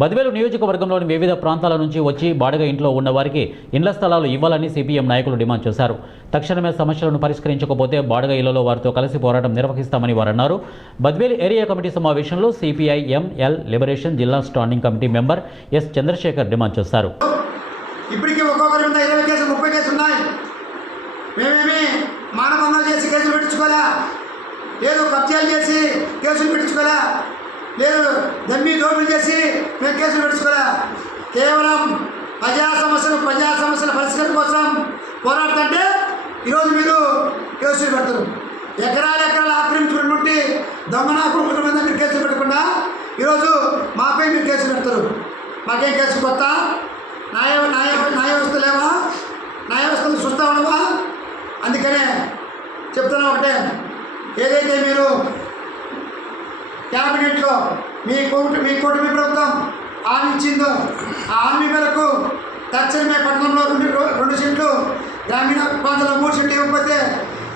బద్వేలు నియోజకవర్గంలోని వివిధ ప్రాంతాల నుంచి వచ్చి బాడుగ ఇంట్లో ఉన్న వారికి ఇండ్ల స్థలాలు ఇవ్వాలని సిపిఎం నాయకులు డిమాండ్ చేశారు. తక్షణమే సమస్యలను పరిష్కరించకపోతే బాడుగ ఇళ్లలో వారితో కలిసి పోరాటం నిర్వహిస్తామని వారు అన్నారు. బద్వేలు ఏరియా కమిటీ సమావేశంలో సిపిఐ ఎంఎల్ లిబరేషన్ జిల్లా standing committee member S Chandrashekar demand చేశారు. ఇప్పటికీ ఒక్కొక్కరి మీద 20 కేసులు 30 కేసులు ఉన్నాయి. మేమేమి మానభంగాలు చేసి కేసులు పెట్టించుకోలే, లేదు కబ్జాలు చేసి కేసులు పెట్టించుకోలే, లేదు దమ్మి దోపిడీ చేసి మేము కేసులు పెట్టుకోలే. కేవలం ప్రజా సమస్యల పరిష్కారం కోసం పోరాడుతుంటే ఈరోజు మీరు కేసులు పెడతారు. ఎకరాలు ఆక్రమించుకున్నటువంటి దొంగనాకుల మీద మీరు కేసులు పెట్టకుండా ఈరోజు మాపై మీరు కేసులు పెడతారు. మాకేం కేసు కొత్త? న్యాయ వ్యవస్థ లేవా? న్యాయ వ్యవస్థలు చూస్తూ ఉండవా? అందుకనే చెప్తున్నా ఒకటే, ఏదైతే మీరు క్యాబినెట్లో మీ కూటమి ప్రభుత్వం హామీ ఇచ్చిందో ఆ హామీ మేరకు తక్షణమే పట్టణంలో 2 సీట్లు, గ్రామీణ ప్రాంతాల్లో 3 సీట్లు ఇవ్వకపోతే